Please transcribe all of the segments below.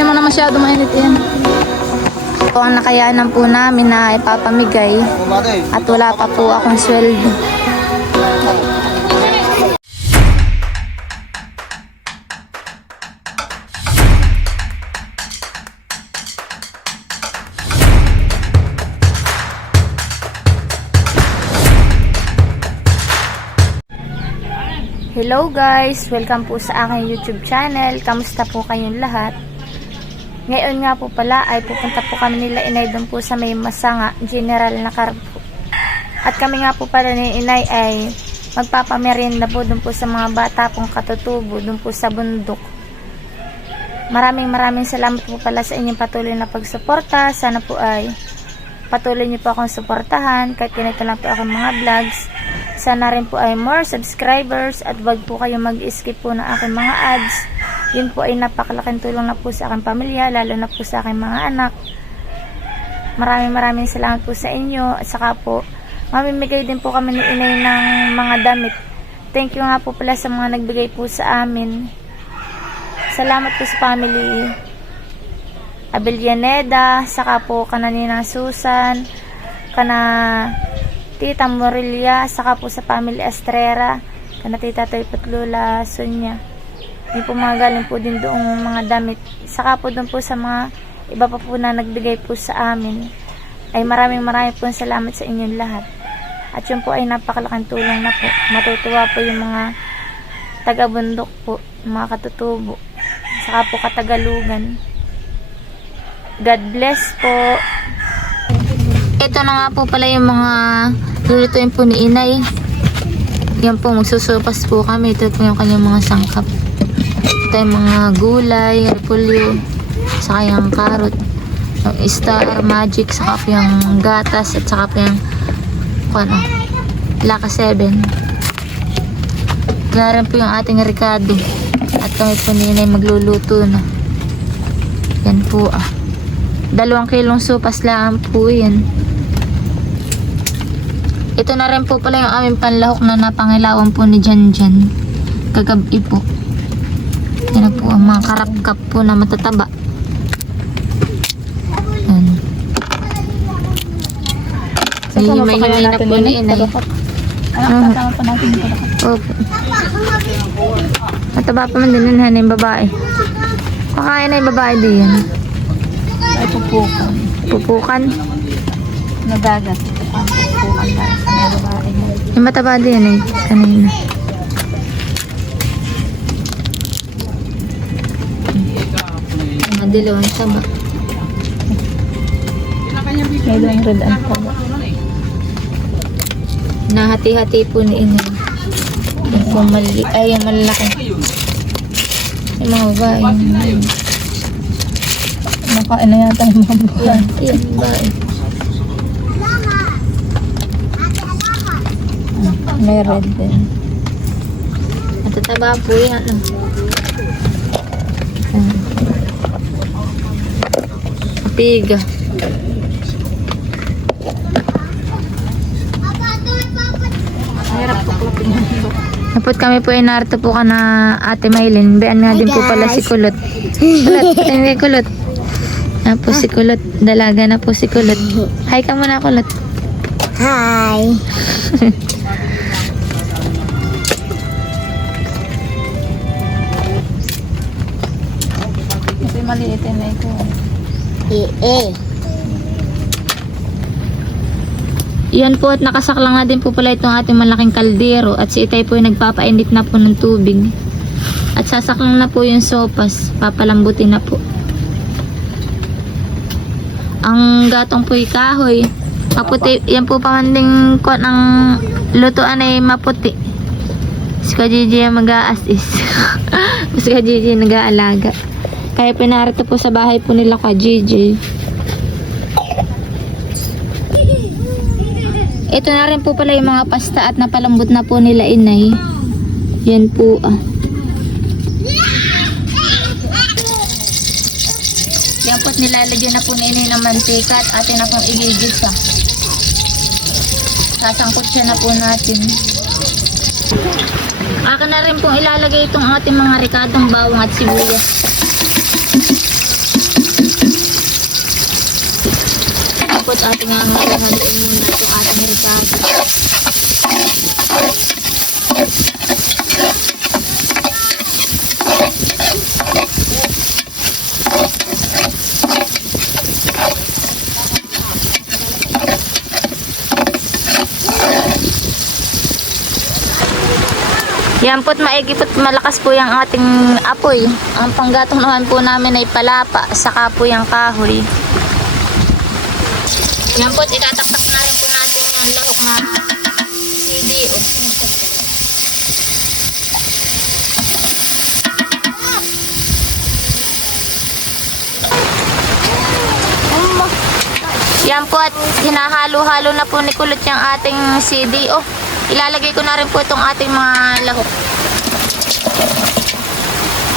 naman na masyado mainit yan. Ito ang nakayanan po namin na ipapamigay at wala pa po akong sweldo. Hello guys! Welcome po sa aking YouTube channel. Kamusta po kayong lahat? Ngayon nga po pala ay pupunta po kami nila Inay doon po sa may Masanga, General na Carpo. At kami nga po pala ni Inay ay magpapamerienda po doon po sa mga bata pong katutubo doon po sa bundok. Maraming salamat po pala sa inyong patuloy na pagsuporta. Sana po ay patuloy niyo po akong suportahan kahit ganito lang po akong mga vlogs. Sana rin po ay more subscribers at wag po kayo mag-skip po ng aking mga ads. Yun po ay napakalaking tulong na po sa aking pamilya, lalo na po sa aking mga anak. Maraming salamat po sa inyo. At saka po, mamimigay din po kami ni Inay ng mga damit. Thank you nga po pala sa mga nagbigay po sa amin. Salamat po sa family Abellaneda, saka po kanina Susan, kana Tita Morelia, saka po sa family Estrera, kana Tita Toy Patlula, Sonia. May po mga galing po din doong mga damit. Saka po doon po sa mga iba pa po na nagbigay po sa amin. Ay maraming po salamat sa inyong lahat. At yun po ay napakalaking tulong na po. Matutuwa po yung mga taga-bundok po, mga katutubo. Saka po katagalugan. God bless po. Ito na nga po pala yung mga lulutuin po ni Inay. Yan po, magsusupas po kami. Ito po yung kanyang mga sangkap. Ito yung mga gulay, repolyo, saka yung carrot, yung star, magic, saka po yung gatas, at saka po yung Laka 7. Kaya rin po yung ating Ricardo. At kami po ni Inay magluluto na. Yan po 2 kilong supas lang po yan. Ito na rin po pala yung aming panlahok na napangilawan po ni Janjan kagabi po. Yan po ang mga karapkap po na matataba. Yan. Hihimay-himay na po ni Inay. Kasama pa natin yung palakat. Opo. Mataba pa man din yun, yung babae. Pakain na yung babae din yan. Ay, pupukan. Pupukan. Nadagat. Pupukan para sa mga babae. Yung mataba din yan kanina. Madilaw ang taba. Medyo red ang taba. Nahati-hati po ni Inay. Yung mali, ay yung malalaki. Yung mga babae. Nakain na yata yung mga buwan. Yan, babae. May red din. Matataba po yan. Piga. Mahirap po klopin yung iba. Napot kami po ay narito po ka na Ate Maylin. Bean nga din po pala si Kulot. Kulot, hindi Kulot. Na po si Kulot. Dalaga na po si Kulot. Hi ka muna, Kulot. Hi. Ito yung maliit na ito. Yan po at nakasaklang na din po pala itong ating malaking kaldero. At si Itay po ay nagpapainit na po ng tubig. At sasaklang na po yung sopas. Papalambutin na po. Ang gatong po kahoy. Maputi. Yan po pamanding ko ng lutuan ay maputi. Si Kajiji ay mag-a-assist. Si Kajiji nag-aalaga. Kaya pinarito po sa bahay po nila Kajiji. Ito na rin po pala yung mga pasta at napalambot na po nila Inay. Yan po Yan po't nilalagyan na po ni Inay ng mantika at atin na pong igigisa. Sasangkot siya na po natin. Akin na rin pong ilalagay itong ating mga ricadong bawang at sibuyas. At ating halo-halo muna itong ating ricado. Yan po't maigi po't malakas po yung ating apoy. Ang panggatong naman po namin ay palapa, saka po yung kahoy. Yan po't itataktak na rin po natin yung lahok na CDO. Yan po at hinahalo-halo na po ni Kulot yung ating CDO. Ilalagay ko na rin po itong ating mga lahok.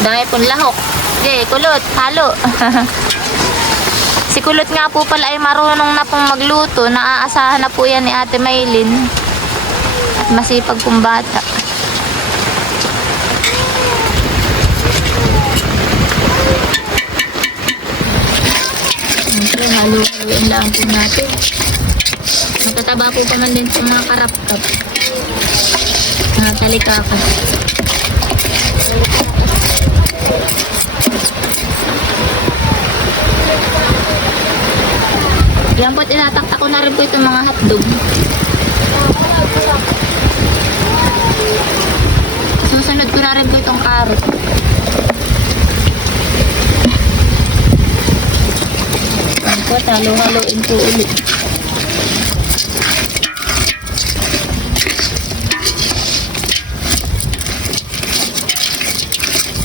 Dami pong lahok. Okay, Kulot, halo. Si Kulot nga po pala ay marunong na pong magluto. Naaasahan na po yan ni Ate Maylin. At masipag pong bata. Okay, halo-haloin lang po natin. Matataba po pa man din sa mga karap-kap. Mga talikakan. Yan po, tinataktak ko na rin po itong mga hotdog. Susunod ko na rin po itong carrot. Yan po, halo-haloin po ulit.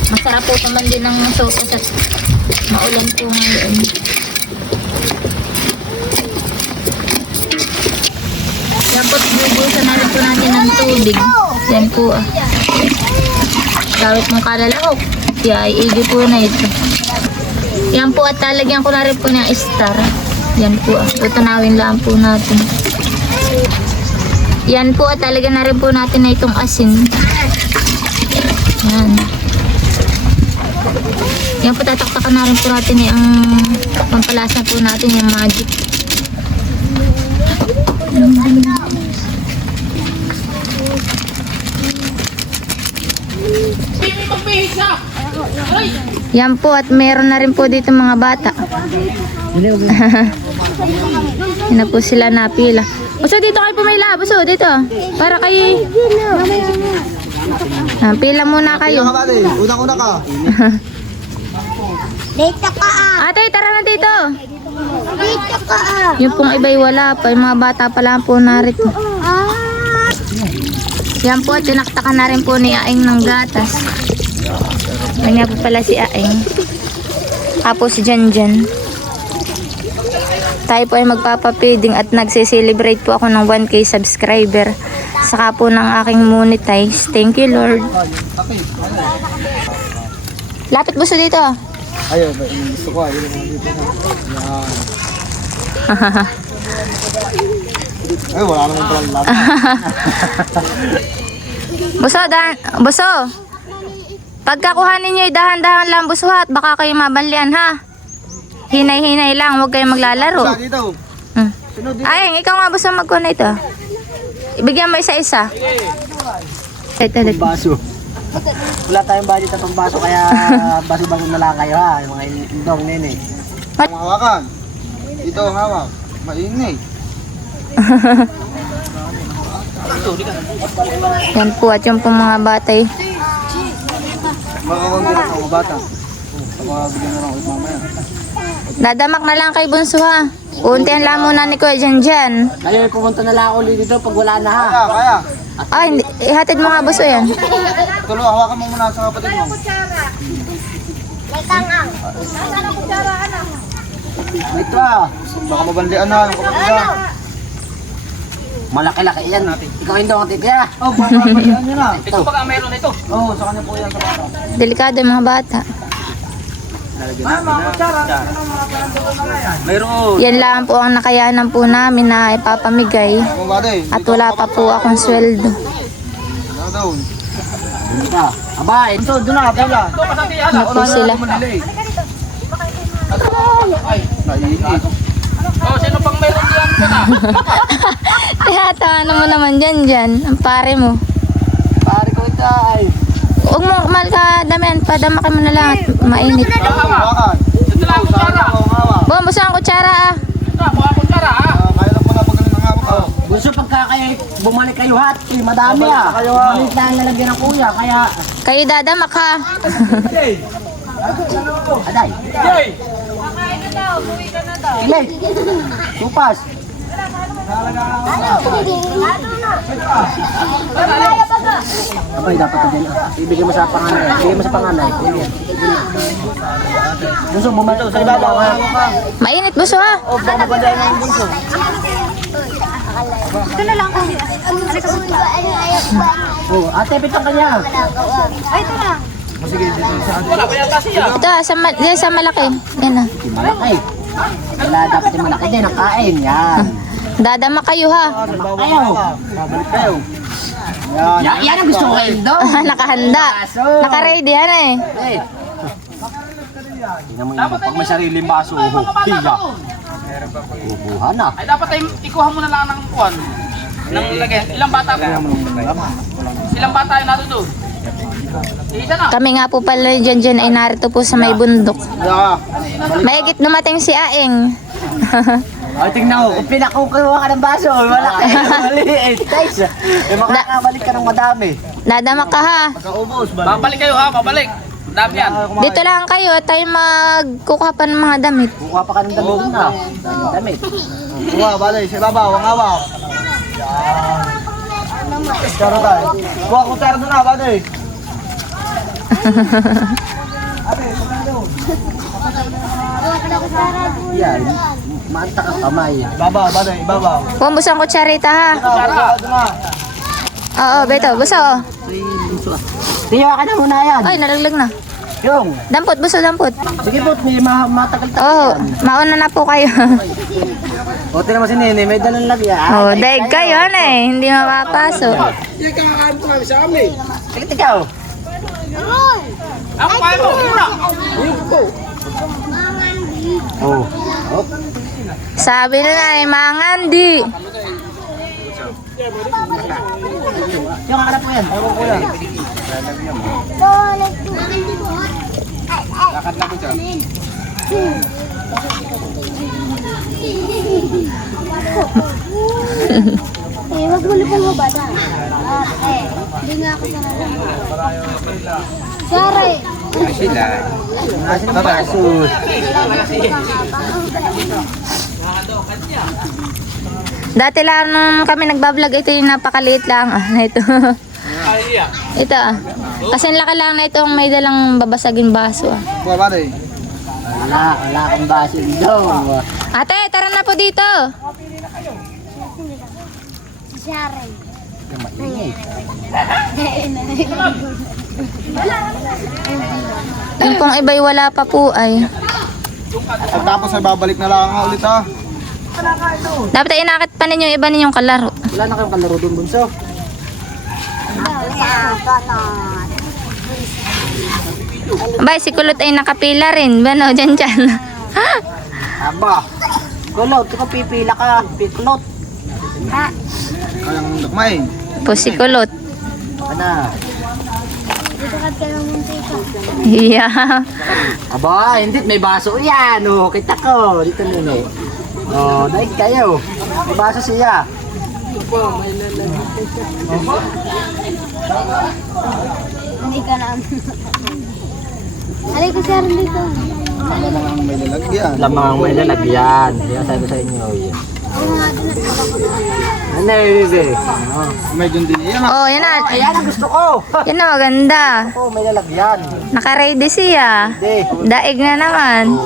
Masarap po naman din ng sopas at maulan po ngayon. Yan po, binubusan na rin po natin ng tubig. Yan po ah. Gawit mong kalalahok. Kaya iigi po na ito. Yan po at talagyan ko na rin po ng star. Yan po ah. Tutunawin lang po natin. Yan po at talagyan na rin po natin na itong asin. Yan. Yan po, tataktakan na rin po natin yung pampalasa po natin yung magic. Yan po at meron na rin po dito mga bata. Yan na po sila napila. Buso, dito kayo pumila. Buso, dito. Para kayo. Pila muna kayo. Unang-una ka. Dito ka ah! Ate, tara na dito. Dito ka ah! Yung pong iba'y wala pa. Yung mga bata pa lang po narito. Ah! Yan po, tinaktakan na rin po ni Aing ng gatas. Kanya po pala si Aing. Tapos si Janjan. Tayo po ay magpapapiding at nagsiselebrate po ako ng 1K subscriber. Saka po ng aking monetize. Thank you, Lord. Lapit Buso dito. Ayaw, gusto ko. Ayaw naman dito. Yan. Ay, wala naman palang lahat. Buso. Pagkakuhanin nyo, dahan-dahan lang Buso at baka kayo mabanlian ha. Hinay-hinay lang, huwag kayong maglalaro. Wala dito. Ay, ikaw nga Buso magkuha na ito. Ibigyan mo isa-isa. Ito. Baso. Wala tayong budget na pambaso kaya baso-baso na lang kayo ha, yung mga indong nene. Ang hawakan. Ito ang hawak. Mainit. Yan po at yung pong mga batay. Makakunti lang ang mga bata. Pagkabigyan na lang ako mamaya. Dadamak na lang kay Bunso ha. Untihan lang muna ni Kuya Janjan. Ngayon pumunta na lang ako ulit dito pag wala na ha. Kaya. Ay, ihatid mo nga Buso yan. Tulo, hawakan mo muna sa kapatid mo. Ito ah, Baka mabandian na yung kapatid na. malaki-laki yan natin. Ikaw hindi ako kaya. Oh, baka mabandian nyo na. Ito pa meron ito. Oo, sa kanya po yan sa bata. Delikado yung mga bata. Mayroon. Yan lang po ang nakayanan po namin na ipapamigay. Mga bata eh. At wala pa po akong sweldo. Ano doon? Ito. Abay. Ito, doon na, pala. Ano po sila. Ay, naiinit. Tiyata, ano mo naman dyan. Ang pare mo. Pare ko ito ay. Huwag mo, mahal ka damihan. Padamakin mo na lang at mainit. Hawakan. Saan akong hawak? Bum, busa ang kutsara ah. Kaya lang pala pag ng hawak. Gusto pagka kayo bumalik kayo hat, madami ah. Balik na ang lalagyan ng kuya, kaya... Kayo dadamak ha. Aday. Ilay. Supas. Abay, dapat ito dyan. Ibigay mo sa panganay. Ibigay mo sa panganay. Gusto mo man sa ibabaw ha? Mainit buso ha. Oh, ate, pitang kanya. Ito ah, yan sa malaki. Yan ah. Malaki. Wala dapat yung malaki din ang kain. Yan. Dadamak kayo ha. Ayaw. Babalik kayo. Yan ang gusto ko kayo daw. Nakahanda. Naka-ready yan eh. Eh. Tingnan mo yun. Pag may sariling baso, higa. Ubuhan na. Ay dapat ay ikuha mo na lang ng kuwan. Nang lagay. Ilang bata po? Ilang bata ay nato doon? Isa na. Kami nga po pala dyan ay narito po sa may bundok. Yeah. Maigit dumating si Aeng. Ay, tingnan mo. Kung pinakukuha ka ng baso, malaki. Maliit. Guys, makakabalik ka ng madami. Dadamak ka ha. Kaubos ba? Babalik kayo ha, babalik. Dami yan. Dito lang kayo at tayo magkukuha pa ng mga damit. Kukuha pa ka ng damit na. Damit. Kuha, balay. Sa ibabaw, ang hawak. Tara tayo. Kuha ko tara doon na, balay. Yan. Maanta ka kamay. Ibabaw, balay. Ibabaw. Pumbus ang kutsarita ha. Doon na. Oo, Beto, buso oh. Tiyo ka na muna yan. Ay, nalaglag na. Yung. Dampot, buso, dampot. Sige po, may matagal tayo. Oo, mauna na po kayo. Buti naman si Nene, may dalang lagyan. Oo, daig kayo ano eh. Hindi mapapasok. Sige, ikaw. Ako kaya mo, muna. Oh. Sabi na nga eh, mangandi. Yung kakala po yan. Ewan ko yan. Lakad na po siya. Wag mo na pong mabata. Hindi nga ako sarala. Sorry. Asin ang baso. Dati lang nung kami nagbablog, ito yung napakaliit lang. Ah, na ito. Ito ah. Kasi ang laki lang na itong may dalang babasaging baso ah. Kuha, balay. Wala akong baso daw. Ate, tara na po dito. Sorry. Yung pong iba'y wala pa po ay. Tapos ay babalik na lang ulit ha. Dapat ay inakit pa ninyo yung iba ninyong kalaro. Wala na kayong kalaro doon, bunso. Abay, si Kulot ay nakapila rin. Bano, dyan. Aba. Kulot, ikaw pipila ka. Piklot. Kayang lakmay. Po si Kulot. Ano? Dito ka kayo ng tito. Yeah. Aba, hindi. May baso yan. Oh, kita ko. Dito Nene. Oh, naik kayo. May baso siya. Hindi ka na. Alay ko siya rin dito. Ang may lalagyan. Lamang may lalagyan. Kaya sabi ko sa inyo. Ano yun eh? May dun din. Iyan ha. Oh, yan na. Ayan ang gusto ko. Yan na, maganda. Oh, may lalagyan. Naka-ready siya. Hindi. Daig na naman.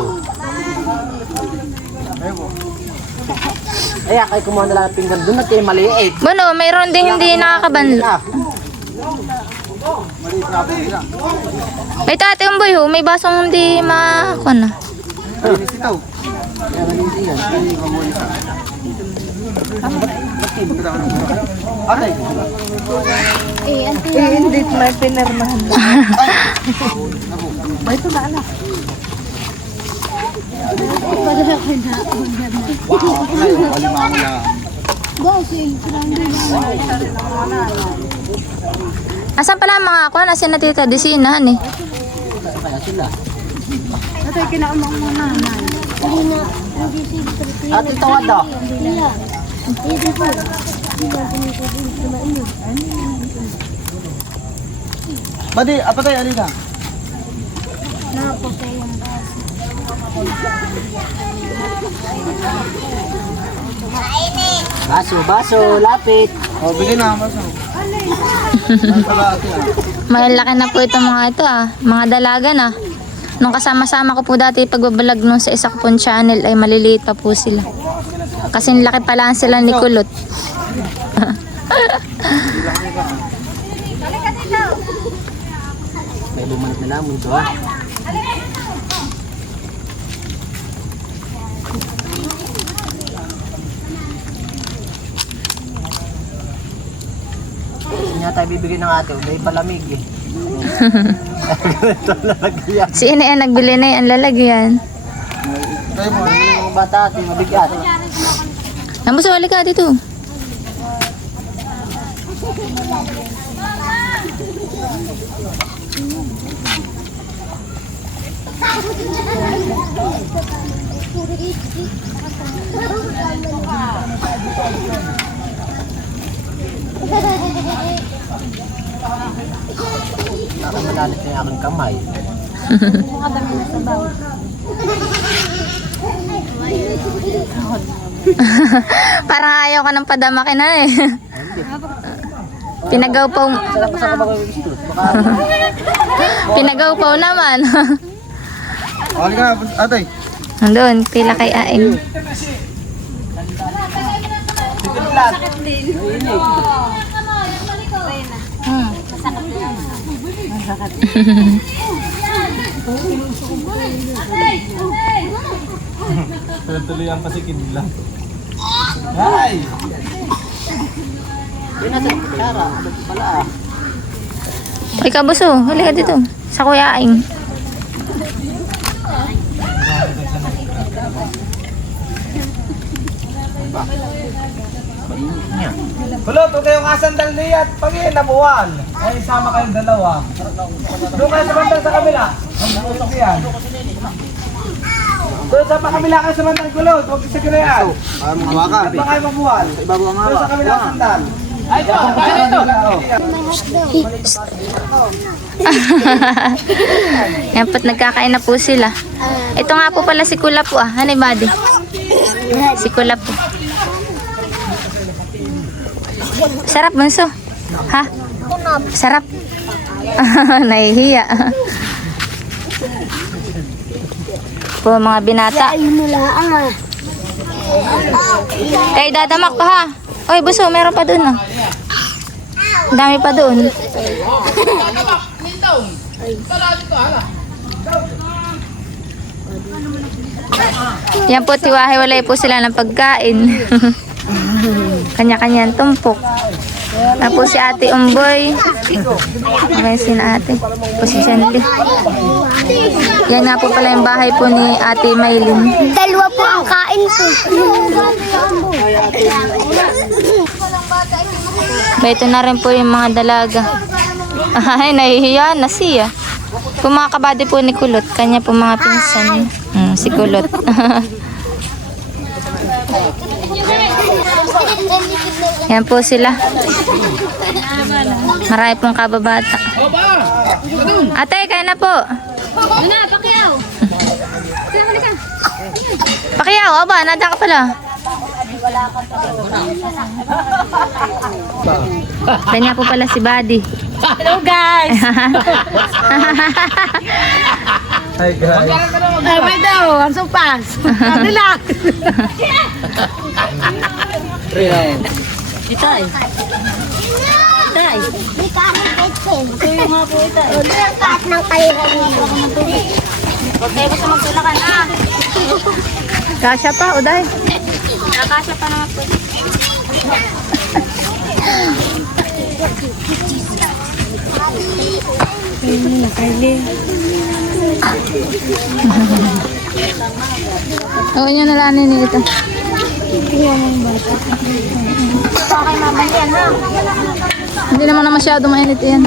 Kaya kayo kumuha na lang ang pinggan doon at yung maliit. Bueno, mayroon din hindi nakakabanlo. Maliit na po sila. May tate yung boy, may basong hindi makakuha na. Linis ito. Hindi ko mo isa. Atay. Hindi may pinirmahan. Ito Wow, alimango lang. Asan pala ang mga ako? Nasa na tita Disinahan eh. Saan kaya sila? Ate tawad daw. Badi, apa tayo, Alina? Baso, lapit. O, bili na, maso. Ang kalahati, Malaki na po itong mga ito mga dalaga na. Nung kasama-sama ko po dati pagbabalag nung sa isa ko pong channel ay maliliit pa po sila. Kasi laki pa lang sila ni Kulot. May bumalik na lamon to ha. Hindi nga tayo bibigyan ng ate, may palamig eh. Ito lalagyan. Si Ina yan nagbili na yan, lalagyan. Tayo mo, Mga bata ate, mabigat. Namu sa ka dito. Nakakamalit na yung aking kamay. Parang ayaw ka ng padamakin na eh. Pinagaw pa. Sarap sa kabagaw yung gusto. Baka Pinagaw pa naman. o, halika na, atay. Nandun, pila kay Aing. Tuloy ang pasikid lang. Ay! yun natin, kutsara. Ano pala ah. Ikaw buso, halika dito. Sa Kuya Aing. Kulot, huwag kayong asandal niya at pag nabuwan. Ay, isama kayong dalawa. Doon kayo sa bandang sa kabila. Doon sa kabila kayo sa bandang kulot. Huwag sa kinayan. Ay, mga hawakan. At baka kayo mabuwan. Ibabaw ang Doon sa hawak. kabila sandal. Ay, ito. Kaya ito. Yan po't nagkakain na po sila. Ito nga po pala si Kulap po Hanay buddy. Si Kulap po. Sarap bunso. Ha? Sarap. Nahihiya. Po mga binata. Kay dadamak pa ha. Oy buso, meron pa doon Dami pa doon. Yan po, tiwahiwalay po sila ng pagkain. Kanya-kanyang tumpok. Tapos si Ate Umboy. Okay, si Ate. Po si Shandy. Yan nga po pala yung bahay po ni Ate Maylin. Dalawa po ang kain ko. Ito na rin po yung mga dalaga. Ay, nahihiya na siya. Kung mga kabady po ni Kulot, kanya po mga pinsan. Si Kulot. Yan po sila. Marami pong kababata. Ate, kaya na po. Pakiyaw. Pakiyaw, aba, nada ka pala. Kanya po pala si Buddy. Hello guys! Hi, guys. Ay, daw, ang supas. Ano lang? Itay. Itay. May kanin kitchen. Ito nga po ito. Lahat ng kalihan niyo. Huwag kayo basta magtulakan Kasya pa, Uday. Nakasya pa naman po. Oo, yun na lang nini ito. Okay, mama yan, ha? Hindi naman na masyado mainit yan.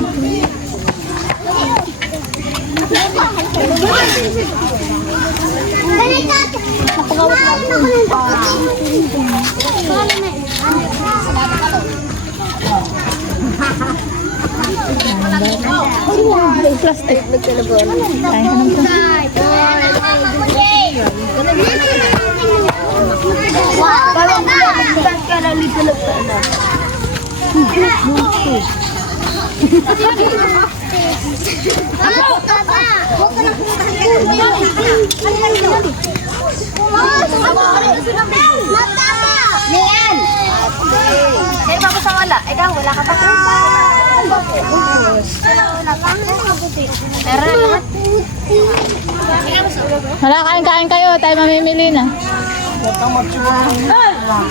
Plastic. Ay, ano to? Sino ba sa wala? Ikaw, wala ka pa. Meron na lahat. Wala, kain kayo. Tayo mamimili na.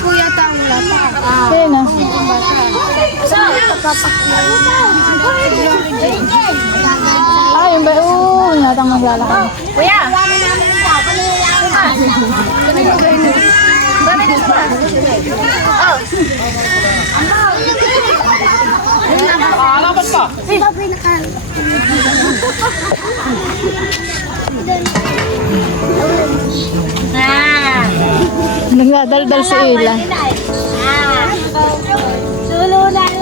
Kuya tang lata. Sino? Ah, yung ba? Oo, natang maglalakad. Kuya! Alaban pa. Nagdadaldal si Ila. Sulunan